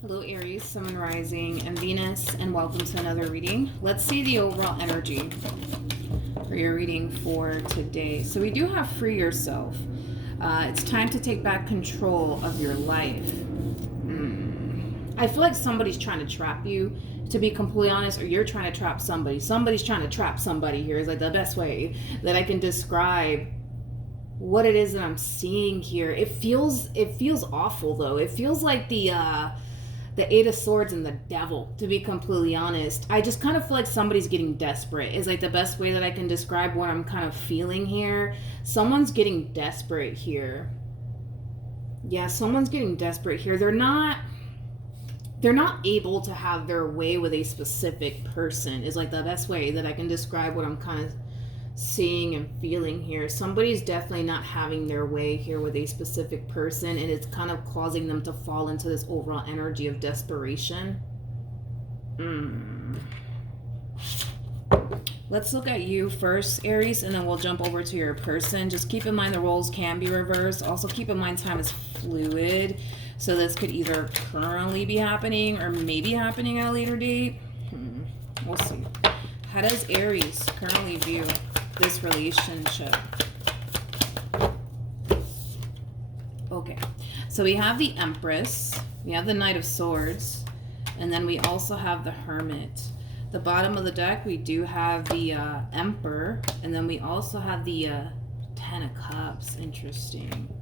Hello Aries, Sun and Rising, and Venus, and welcome to another reading. Let's see the overall energy for your reading for today. So we do have free yourself. It's time to take back control of your life. I feel like somebody's trying to trap you, to be completely honest, or you're trying to trap somebody. Somebody's trying to trap somebody here is like the best way that I can describe what it is that I'm seeing here. It feels awful though. It feels like the Eight of Swords and the Devil, to be completely honest. I just kind of feel like somebody's getting desperate is like the best way that I can describe what I'm kind of feeling here. Someone's getting desperate here. Yeah, someone's getting desperate here. They're not able to have their way with a specific person is like the best way that I can describe what I'm kind of seeing and feeling here. Somebody's definitely not having their way here with a specific person, and it's kind of causing them to fall into this overall energy of desperation. Let's look at you first, Aries, and then we'll jump over to your person. Just keep in mind the roles can be reversed. Also keep in mind time is fluid, so this could either currently be happening or maybe happening at a later date. We'll see. How does Aries currently view this relationship? Okay, so we have the Empress, we have the Knight of Swords, and then we also have the Hermit. The bottom of the deck, we do have the Emperor, and then we also have the Ten of Cups. Interesting.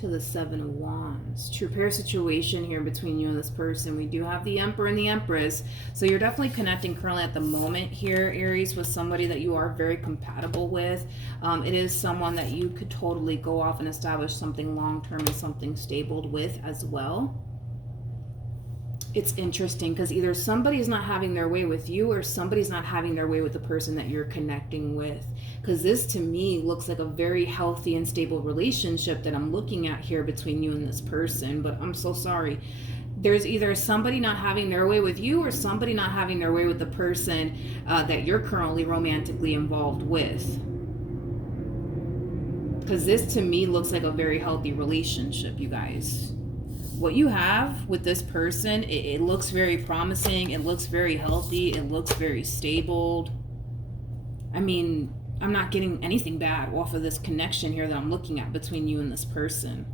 To the Seven of Wands. True pair situation here between you and this person. We do have the Emperor and the Empress. So you're definitely connecting currently at the moment here, Aries, with somebody that you are very compatible with. It is someone that you could totally go off and establish something long-term and something stable with as well. It's interesting because either somebody's not having their way with you or somebody's not having their way with the person that you're connecting with. Because this to me looks like a very healthy and stable relationship that I'm looking at here between you and this person. But I'm so sorry. There's either somebody not having their way with you or somebody not having their way with the person that you're currently romantically involved with. Because this to me looks like a very healthy relationship, you guys. What you have with this person, it looks very promising. It looks very healthy. It looks very stable. I mean, I'm not getting anything bad off of this connection here that I'm looking at between you and this person.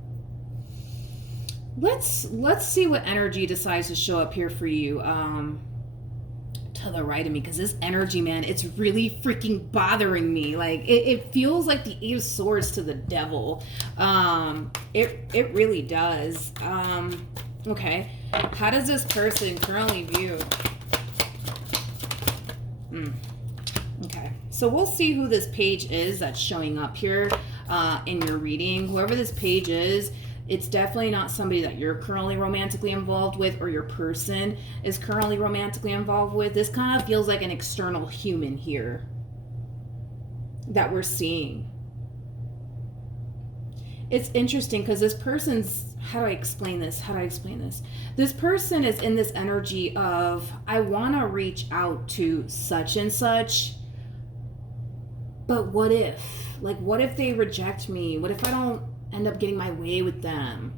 Let's see what energy decides to show up here for you. To the right of me, because this energy, man, it's really freaking bothering me. Like it feels like the Eight of Swords to the Devil. It really does. Okay, how does this person currently view? Okay, so we'll see who this page is that's showing up here in your reading. Whoever this page is, it's definitely not somebody that you're currently romantically involved with or your person is currently romantically involved with. This kind of feels like an external human here that we're seeing. It's interesting because this person's, how do I explain this? This person is in this energy of, I want to reach out to such and such, but what if? Like, what if they reject me? What if I don't end up getting my way with them?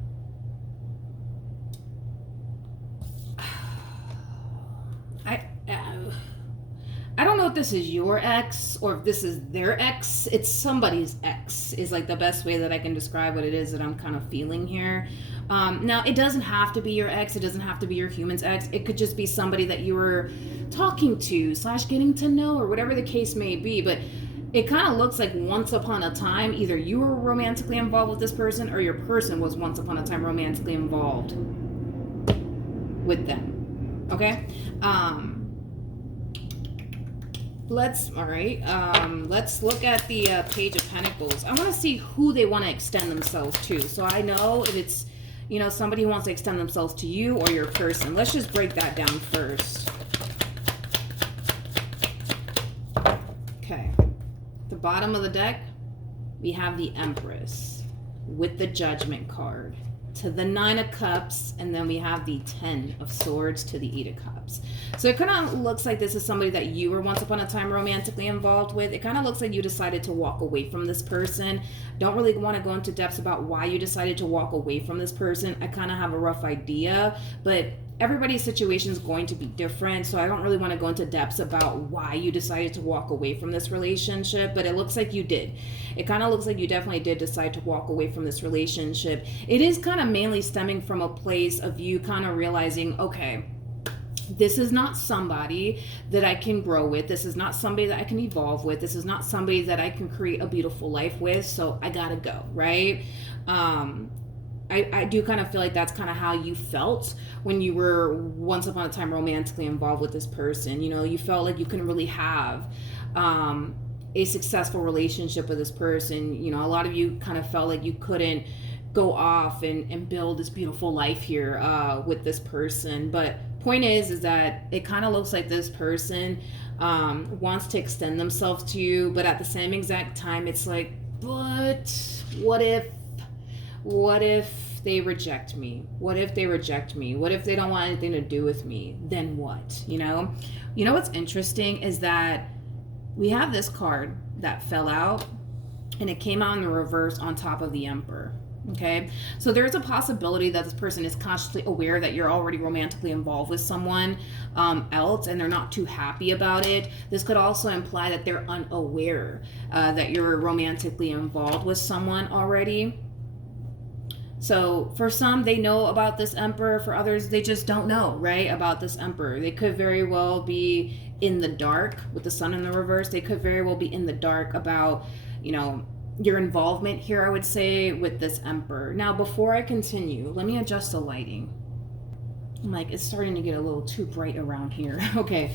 I don't know if this is your ex or if this is their ex. It's somebody's ex is like the best way that I can describe what it is that I'm kind of feeling here. Now, it doesn't have to be your ex. It doesn't have to be your human's ex. It could just be somebody that you were talking to / getting to know or whatever the case may be. But it kind of looks like once upon a time, either you were romantically involved with this person or your person was once upon a time romantically involved with them. Okay? Let's look at the Page of Pentacles. I want to see who they want to extend themselves to. So I know if it's, somebody who wants to extend themselves to you or your person. Let's just break that down first. Okay. The bottom of the deck, we have the Empress with the Judgment card to the Nine of Cups, and then we have the Ten of Swords to the Eight of Cups. So it kind of looks like this is somebody that you were once upon a time romantically involved with. It kind of looks like you decided to walk away from this person. Don't really want to go into depths about why you decided to walk away from this person. I kind of have a rough idea, but everybody's situation is going to be different, so I don't really want to go into depths about why you decided to walk away from this relationship, but it looks like you did. It kind of looks like you definitely did decide to walk away from this relationship. It is kind of mainly stemming from a place of you kind of realizing, okay, this is not somebody that I can grow with. This is not somebody that I can evolve with. This is not somebody that I can create a beautiful life with, so I gotta go, right? I do kind of feel like that's kind of how you felt when you were once upon a time romantically involved with this person. You know, you felt like you couldn't really have a successful relationship with this person. You know, a lot of you kind of felt like you couldn't go off and build this beautiful life here with this person. But point is that it kind of looks like this person wants to extend themselves to you, but at the same exact time, it's like, but what if they reject me? What if they reject me? What if they don't want anything to do with me? Then what? You know what's interesting is that we have this card that fell out, and it came out in the reverse on top of the Emperor. Okay, so there's a possibility that this person is consciously aware that you're already romantically involved with someone else, and they're not too happy about it. This could also imply that they're unaware that you're romantically involved with someone already. So for some, they know about this Emperor. For others, they just don't know, right, about this Emperor. They could very well be in the dark with the Sun in the reverse. They could very well be in the dark about, your involvement here, I would say, with this Emperor. Now, before I continue, let me adjust the lighting. I'm like, it's starting to get a little too bright around here. Okay.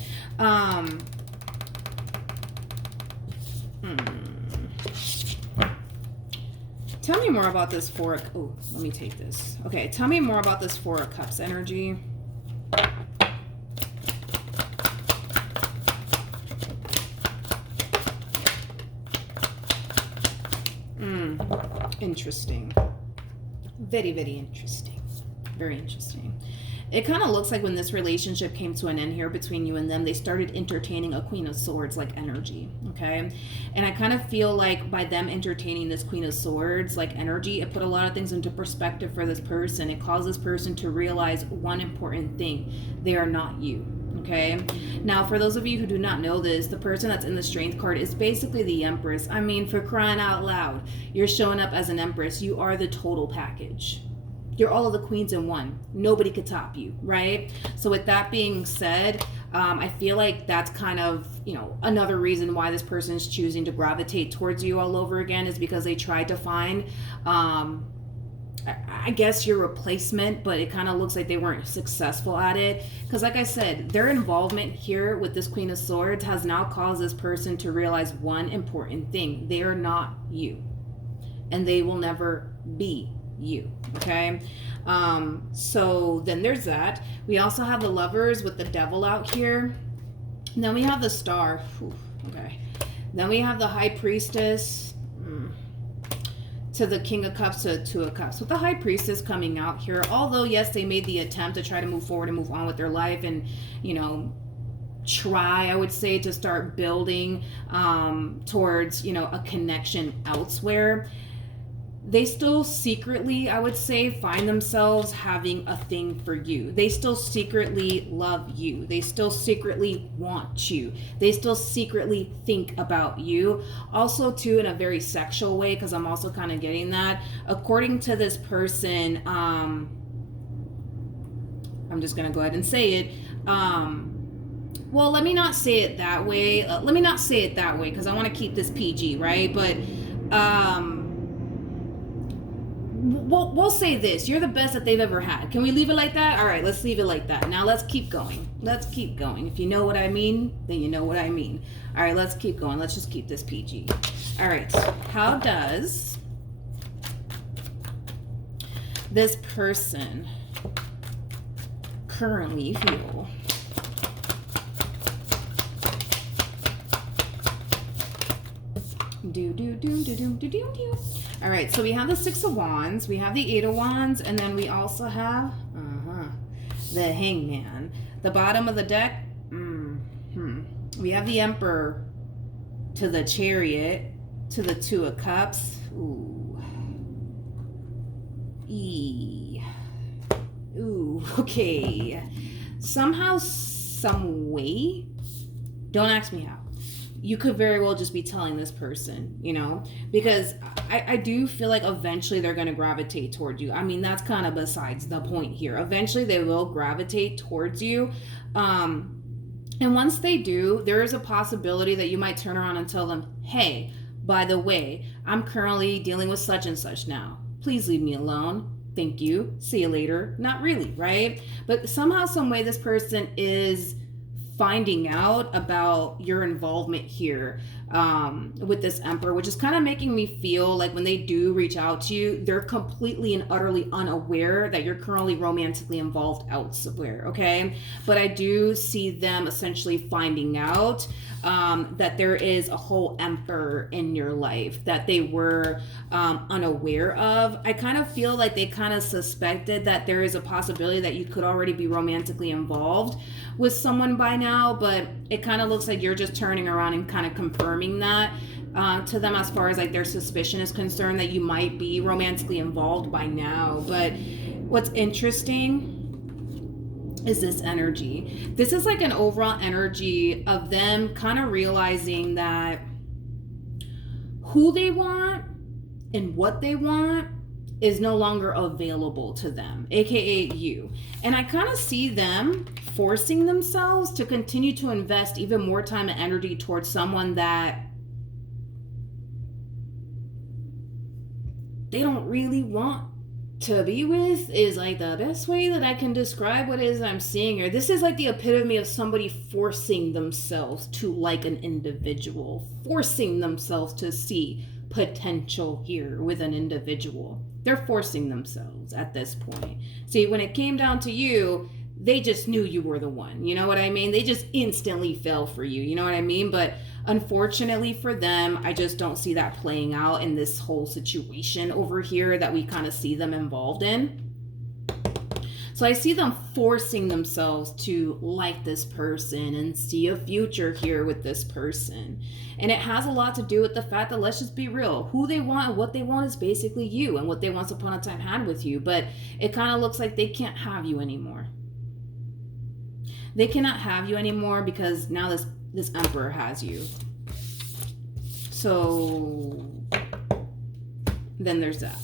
Tell me more about this oh, let me take this. Okay, tell me more about this Four of Cups energy. Interesting. Very, very interesting. Very interesting. It kind of looks like when this relationship came to an end here between you and them, they started entertaining a Queen of Swords like energy, okay? And I kind of feel like by them entertaining this Queen of Swords like energy, it put a lot of things into perspective for this person. It caused this person to realize one important thing: they are not you. Okay, now for those of you who do not know this, the person that's in the Strength card is basically the Empress. I mean, for crying out loud, you're showing up as an Empress. You are the total package. You're all of the queens in one. Nobody could top you, right? So with that being said, I feel like that's kind of, another reason why this person is choosing to gravitate towards you all over again, is because they tried to find I guess your replacement, but it kind of looks like they weren't successful at it. Because like I said, their involvement here with this Queen of Swords has now caused this person to realize one important thing: they are not you, and they will never be you. Okay, so then there's that. We also have the Lovers with the Devil out here. And then we have the Star. Whew, okay, then we have the High Priestess to the King of Cups to Two of Cups, with the High Priestess coming out here. Although yes, they made the attempt to try to move forward and move on with their life, and try, I would say, to start building towards a connection elsewhere. They still secretly, I would say, find themselves having a thing for you. They still secretly love you. They still secretly want you. They still secretly think about you. Also, too, in a very sexual way, because I'm also kind of getting that. According to this person, I'm just going to go ahead and say it. Well, let me not say it that way. Because I want to keep this PG, right? But, we'll say this: you're the best that they've ever had. Can we leave it like that? All right, let's leave it like that. Now let's keep going. If you know what I mean, then you know what I mean. All right, let's keep going. Let's just keep this PG. All right, how does this person currently feel? All right, so we have the Six of Wands, we have the Eight of Wands, and then we also have the Hangman. The bottom of the deck, We have the Emperor to the Chariot to the Two of Cups. Ooh. Ooh, okay. Somehow, some way, don't ask me how, you could very well just be telling this person, you know, because I do feel like eventually they're going to gravitate toward you. I mean, that's kind of besides the point here. Eventually they will gravitate towards you. And once they do, there is a possibility that you might turn around and tell them, hey, by the way, I'm currently dealing with such and such now. Please leave me alone. Thank you. See you later. Not really, right? But somehow, some way, this person is finding out about your involvement here with this Emperor, which is kind of making me feel like when they do reach out to you, they're completely and utterly unaware that you're currently romantically involved elsewhere, okay? But I do see them essentially finding out that there is a whole Emperor in your life that they were unaware of. I kind of feel like they kind of suspected that there is a possibility that you could already be romantically involved with someone by now, but it kind of looks like you're just turning around and kind of confirming that to them as far as like their suspicion is concerned that you might be romantically involved by now. But what's interesting is this energy. This is like an overall energy of them kind of realizing that who they want and what they want is no longer available to them, aka you. And I kind of see them forcing themselves to continue to invest even more time and energy towards someone that they don't really want to be with, is like the best way that I can describe what it is I'm seeing here. This is like the epitome of somebody forcing themselves to like an individual, forcing themselves to see potential here with an individual. They're forcing themselves at this point. See, when it came down to you, they just knew you were the one. You know what I mean? They just instantly fell for you. You know what I mean? But unfortunately for them, I just don't see that playing out in this whole situation over here that we kind of see them involved in. So I see them forcing themselves to like this person and see a future here with this person. And it has a lot to do with the fact that, let's just be real, who they want and what they want is basically you, and what they once upon a time had with you. But it kind of looks like they can't have you anymore. They cannot have you anymore because now this Emperor has you. So then there's that.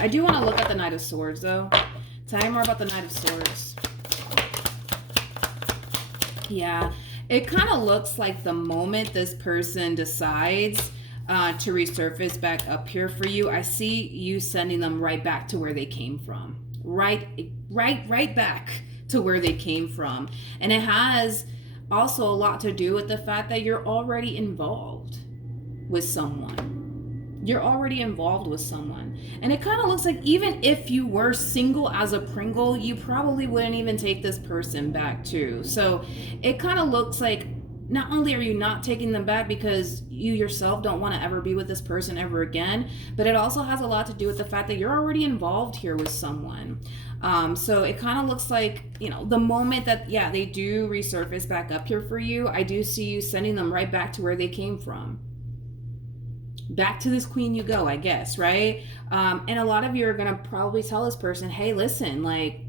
I do want to look at the Knight of Swords though. Tell me more about the Knight of Swords. Yeah, it kind of looks like the moment this person decides to resurface back up here for you, I see you sending them right back to where they came from. Right back to where they came from. And it has also a lot to do with the fact that you're already involved with someone. And it kind of looks like even if you were single as a Pringle, you probably wouldn't even take this person back too. So it kind of looks like not only are you not taking them back because you yourself don't want to ever be with this person ever again, but it also has a lot to do with the fact that you're already involved here with someone. So it kind of looks like, you know, the moment that, yeah, they do resurface back up here for you, I do see you sending them right back to where they came from. Back to this queen you go, I guess, right? And a lot of you are going to probably tell this person, hey, listen, like,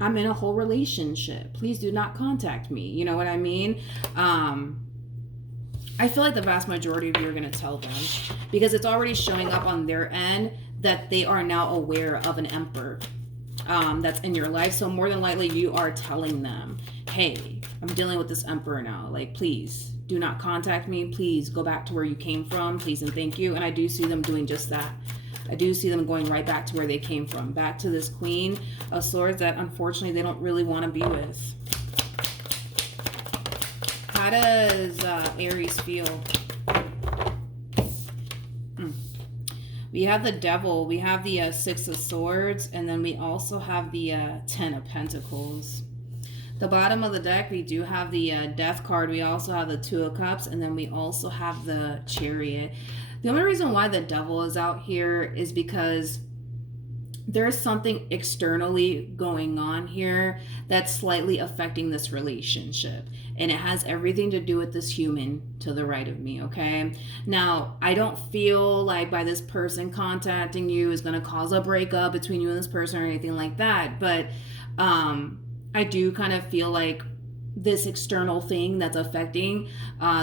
I'm in a whole relationship. Please do not contact me. You know what I mean? I feel like the vast majority of you are going to tell them because it's already showing up on their end that they are now aware of an Emperor that's in your life. So more than likely you are telling them, hey, I'm dealing with this Emperor now. Like, please do not contact me. Please go back to where you came from. Please and thank you. And I do see them doing just that. I do see them going right back to where they came from, back to this Queen of Swords that unfortunately they don't really want to be with. How does Aries feel? We have the Devil, we have the Six of Swords, and then we also have the Ten of Pentacles. The bottom of the deck, we do have the Death card. We also have the Two of Cups, and then we also have the Chariot. The only reason why the Devil is out here is because there's something externally going on here that's slightly affecting this relationship. And it has everything to do with this human to the right of me, okay? Now, I don't feel like by this person contacting you is going to cause a breakup between you and this person or anything like that. But I do kind of feel like this external thing that's affecting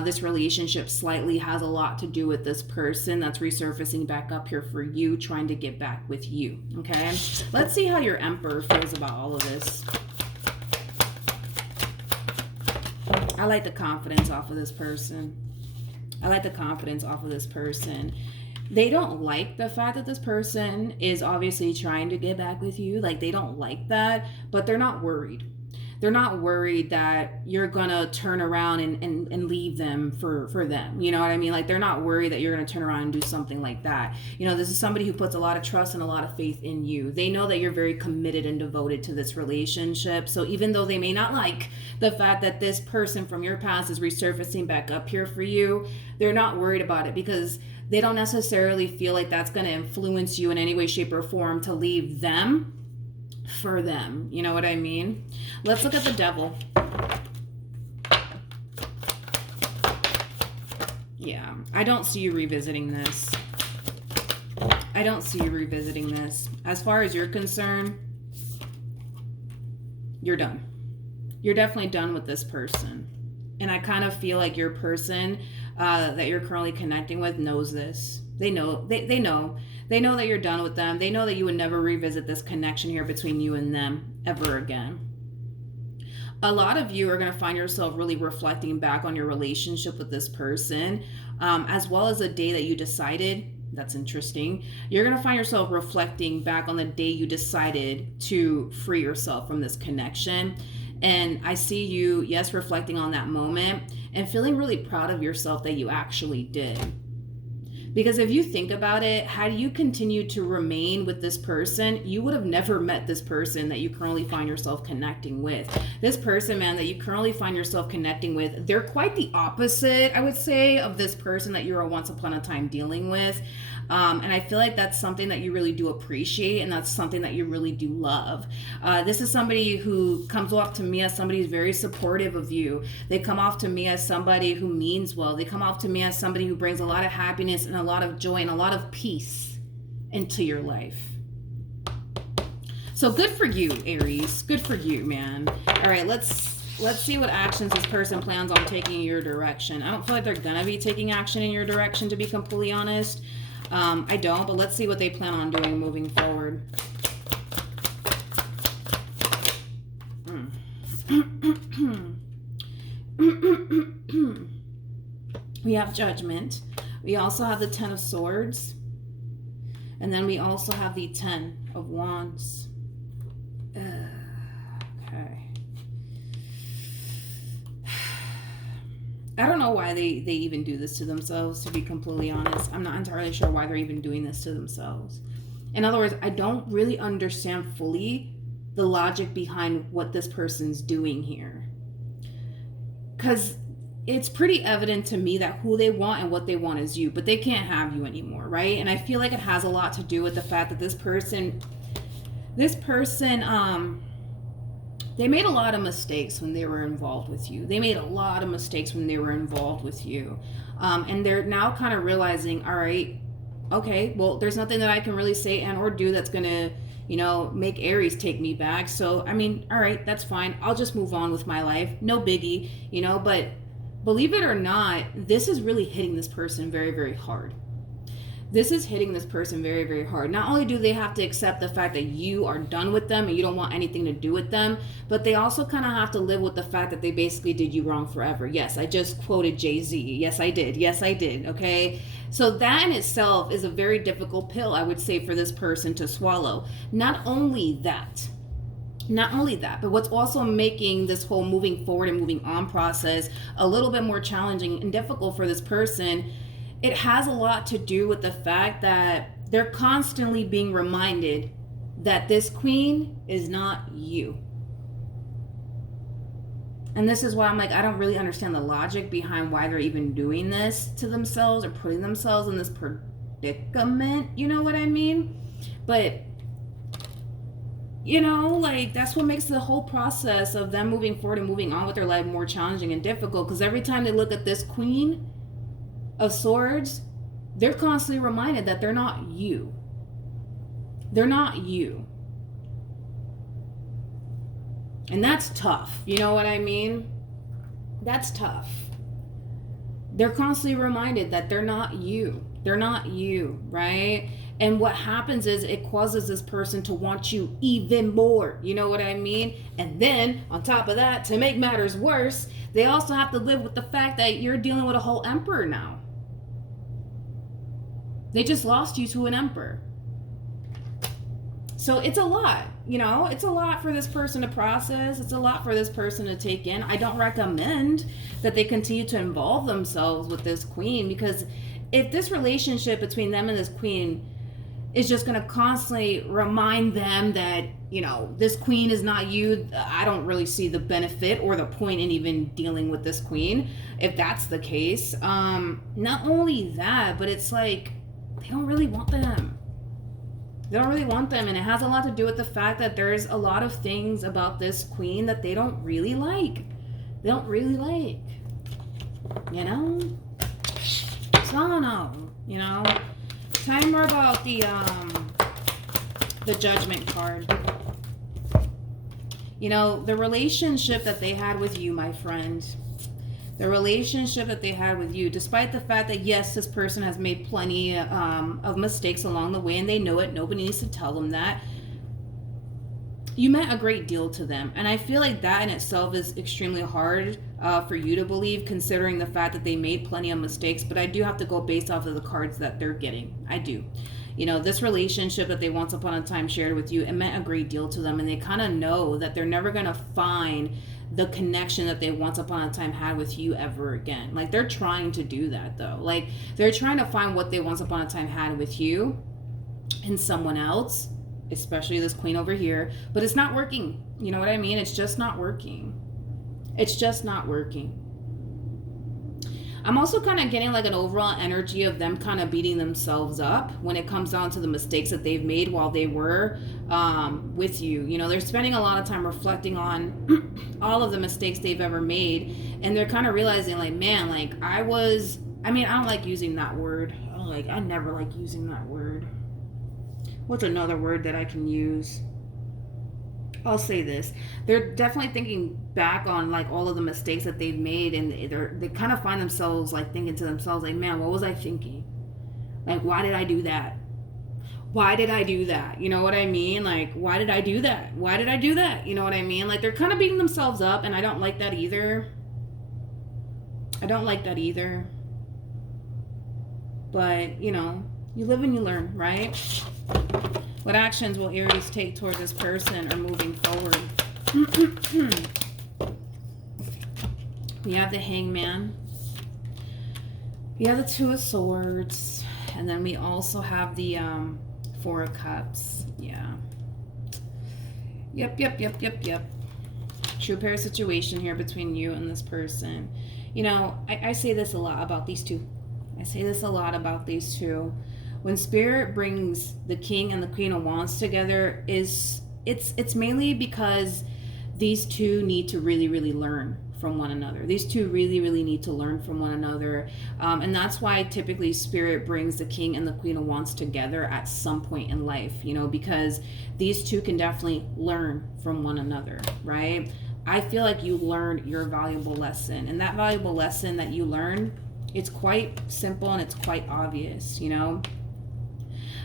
this relationship slightly has a lot to do with this person that's resurfacing back up here for you, trying to get back with you. Okay, let's see how your Emperor feels about all of this. I like the confidence off of this person. I like the confidence off of this person. They don't like the fact that this person is obviously trying to get back with you. Like, they don't like that, but they're not worried. They're not worried that you're gonna turn around and leave them for them. You know what I mean? Like, they're not worried that you're gonna turn around and do something like that. You know, this is somebody who puts a lot of trust and a lot of faith in you. They know that you're very committed and devoted to this relationship. So even though they may not like the fact that this person from your past is resurfacing back up here for you, they're not worried about it because they don't necessarily feel like that's going to influence you in any way, shape, or form to leave them for them. You know what I mean? Let's look at the Devil. Yeah, I don't see you revisiting this. I don't see you revisiting this. As far as you're concerned, you're done. You're definitely done with this person. And I kind of feel like your person that you're currently connecting with knows this. They know. They know. They know that you're done with them. They know that you would never revisit this connection here between you and them ever again. A lot of you are going to find yourself really reflecting back on your relationship with this person, as well as the day that you decided. That's interesting. You're going to find yourself reflecting back on the day you decided to free yourself from this connection. And I see you, yes, reflecting on that moment and feeling really proud of yourself that you actually did. Because if you think about it, had you continued to remain with this person, you would have never met this person that you currently find yourself connecting with. This person, man, that you currently find yourself connecting with, they're quite the opposite, I would say, of this person that you were once upon a time dealing with. And I feel like that's something that you really do appreciate, and that's something that you really do love. This is somebody who comes off to me as somebody who's very supportive of you. They come off to me as somebody who means well. They come off to me as somebody who brings a lot of happiness and a lot of joy and a lot of peace into your life. So good for you, Aries. Good for you, man. All right, let's see what actions this person plans on taking in your direction. I don't feel like they're gonna be taking action in your direction, to be completely honest. I don't, but let's see what they plan on doing moving forward. We have Judgment. We also have the Ten of Swords. And then we also have the Ten of Wands. Okay. I don't know why they even do this to themselves, to be completely honest. I'm not entirely sure why they're even doing this to themselves. In other words, I don't really understand fully the logic behind what this person's doing here. Because it's pretty evident to me that who they want and what they want is you, but they can't have you anymore, right? And I feel like it has a lot to do with the fact that this person, they made a lot of mistakes when they were involved with you. They made a lot of mistakes when they were involved with you. And they're now kind of realizing, all right, okay, well, there's nothing that I can really say and or do that's going to, make Aries take me back. So, I mean, all right, that's fine. I'll just move on with my life. No biggie, but believe it or not, this is really hitting this person very, very hard. This is hitting this person very, very hard. Not only do they have to accept the fact that you are done with them and you don't want anything to do with them, but they also kind of have to live with the fact that they basically did you wrong forever. Yes, I just quoted Jay-Z. Yes, I did. Yes, I did. Okay. So that in itself is a very difficult pill, I would say, for this person to swallow. Not only that, but what's also making this whole moving forward and moving on process a little bit more challenging and difficult for this person, it has a lot to do with the fact that they're constantly being reminded that this queen is not you. And this is why I'm like, I don't really understand the logic behind why they're even doing this to themselves or putting themselves in this predicament. You know what I mean? But You know, like, that's what makes the whole process of them moving forward and moving on with their life more challenging and difficult. Because every time they look at this Queen of Swords, they're constantly reminded that they're not you. They're not you. And that's tough. You know what I mean? That's tough. They're constantly reminded that they're not you. They're not you, right? And what happens is it causes this person to want you even more. You know what I mean? And then, on top of that, to make matters worse, they also have to live with the fact that you're dealing with a whole emperor now. They just lost you to an emperor. So it's a lot, you know, it's a lot for this person to process. It's a lot for this person to take in. I don't recommend that they continue to involve themselves with this Queen, because if this relationship between them and this Queen is just going to constantly remind them that, you know, this Queen is not you, I don't really see the benefit or the point in even dealing with this Queen, if that's the case. Not only that, but it's like, they don't really want them. They don't really want them, and it has a lot to do with the fact that there's a lot of things about this Queen that they don't really like. They don't really like. You know? So I don't know. You know? Tell me more about the Judgment card. You know, the relationship that they had with you, my friend. The relationship that they had with you, despite the fact that, yes, this person has made plenty of mistakes along the way, and they know it. Nobody needs to tell them that. You meant a great deal to them. And I feel like that in itself is extremely hard for you to believe, considering the fact that they made plenty of mistakes. But I do have to go based off of the cards that they're getting. I do. You know, this relationship that they once upon a time shared with you, it meant a great deal to them. And they kind of know that they're never going to find the connection that they once upon a time had with you ever again. Like, they're trying to do that, though. Like, they're trying to find what they once upon a time had with you in someone else, especially this Queen over here. But it's not working. You know what I mean? It's just not working. It's just not working. I'm also kind of getting like an overall energy of them kind of beating themselves up when it comes down to the mistakes that they've made while they were with you. You know, they're spending a lot of time reflecting on all of the mistakes they've ever made, and they're kind of realizing, like, man, like, I don't like using that word. I never like using that word. What's another word that I can use? I'll say this. They're definitely thinking back on, like, all of the mistakes that they've made, and they kind of find themselves, like, thinking to themselves, like, man, what was I thinking? Like, why did I do that? Why did I do that? You know what I mean? Like, why did I do that? Why did I do that? You know what I mean? Like, they're kind of beating themselves up, and I don't like that either. I don't like that either. But, you know, you live and you learn, right? What actions will Aries take toward this person or moving forward? We have the Hangman. We have the Two of Swords. And then we also have the Four of Cups. Yeah. Yep. True pair situation here between you and this person. You know, I say this a lot about these two. When Spirit brings the King and the Queen of Wands together, it's mainly because these two need to really, really learn from one another. These two really, really need to learn from one another. And that's why typically Spirit brings the King and the Queen of Wands together at some point in life, you know, because these two can definitely learn from one another, right? I feel like you learned your valuable lesson. And that valuable lesson that you learned, it's quite simple and it's quite obvious, you know?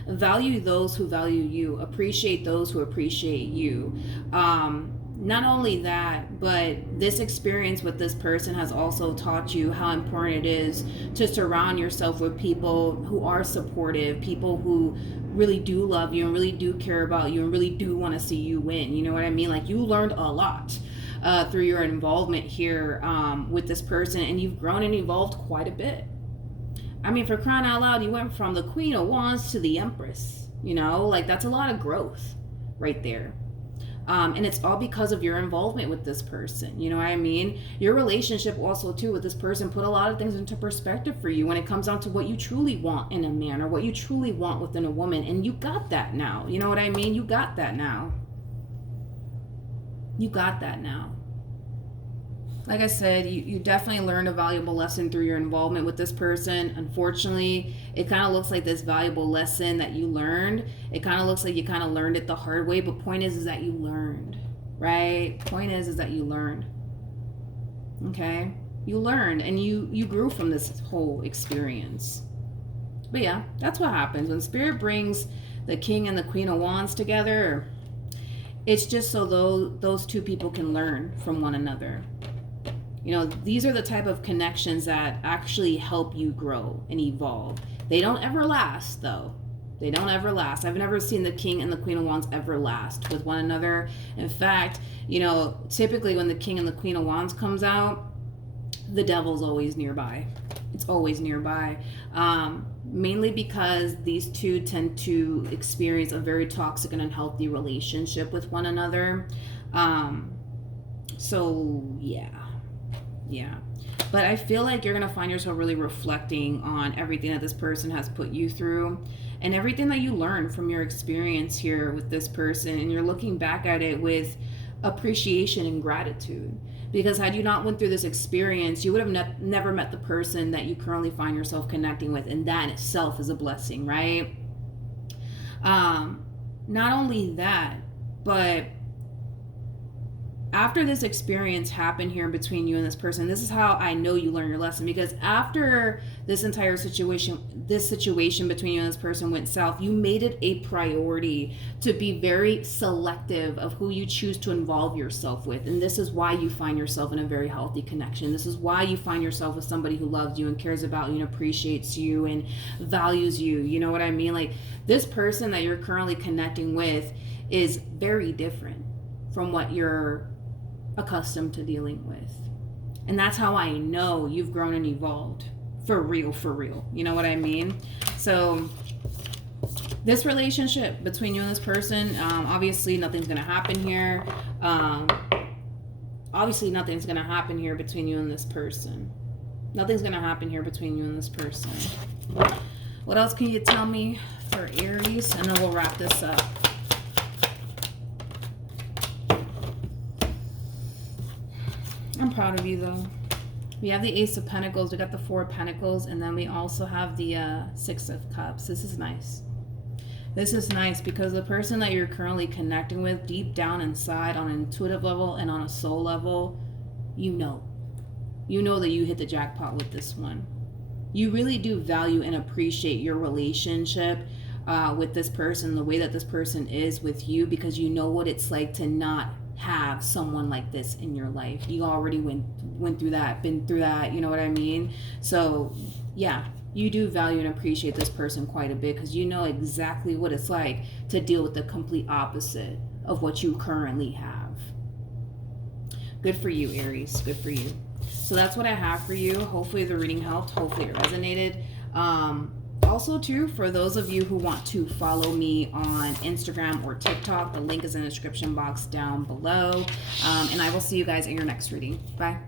Value those who value you. Appreciate those who appreciate you. Not only that, but this experience with this person has also taught you how important it is to surround yourself with people who are supportive, people who really do love you and really do care about you and really do want to see you win. You know what I mean? Like, you learned a lot through your involvement here with this person, and you've grown and evolved quite a bit. I mean, for crying out loud, you went from the Queen of Wands to the Empress. You know, like, that's a lot of growth right there. And it's all because of your involvement with this person. You know what I mean? Your relationship also, too, with this person put a lot of things into perspective for you when it comes down to what you truly want in a man or what you truly want within a woman. And you got that now. You know what I mean? You got that now. You got that now. Like I said, you definitely learned a valuable lesson through your involvement with this person. Unfortunately, it kind of looks like this valuable lesson that you learned, it kind of looks like you kind of learned it the hard way. But point is that you learned, right? Point is that you learned. Okay? You learned and you grew from this whole experience. But yeah, that's what happens when Spirit brings the King and the Queen of Wands together. It's just so those two people can learn from one another. You know, these are the type of connections that actually help you grow and evolve. They don't ever last, though. They don't ever last. I've never seen the King and the Queen of Wands ever last with one another. In fact, you know, typically when the King and the Queen of Wands comes out, the devil's always nearby. It's always nearby. Mainly because these two tend to experience a very toxic and unhealthy relationship with one another. So, yeah. But I feel like you're going to find yourself really reflecting on everything that this person has put you through and everything that you learned from your experience here with this person. And you're looking back at it with appreciation and gratitude. Because had you not went through this experience, you would have never met the person that you currently find yourself connecting with. And that in itself is a blessing, right? Not only that, but after this experience happened here between you and this person, this is how I know you learned your lesson. Because after this entire situation between you and this person went south, you made it a priority to be very selective of who you choose to involve yourself with. And this is why you find yourself in a very healthy connection. This is why you find yourself with somebody who loves you and cares about you and appreciates you and values you. You know what I mean? Like, this person that you're currently connecting with is very different from what you're accustomed to dealing with. And that's how I know you've grown and evolved. For real. You know what I mean? So this relationship between you and this person, obviously nothing's going to happen here. Obviously nothing's going to happen here between you and this person. Nothing's going to happen here between you and this person. What else can you tell me for Aries? And then we'll wrap this up. I'm proud of you, though. We have the Ace of Pentacles, we got the Four of Pentacles, and then we also have the Six of Cups. This is nice. This is nice because the person that you're currently connecting with, deep down inside, on an intuitive level and on a soul level, you know that you hit the jackpot with this one. You really do value and appreciate your relationship with this person, the way that this person is with you, because you know what it's like to not have someone like this in your life. You already went through that, been through that, you know what I mean? So yeah, you do value and appreciate this person quite a bit because you know exactly what it's like to deal with the complete opposite of what you currently have. Good for you, Aries. Good for you. So that's what I have for you. Hopefully the reading helped. Hopefully it resonated. Also, too, for those of you who want to follow me on Instagram or TikTok, the link is in the description box down below. And I will see you guys in your next reading. Bye.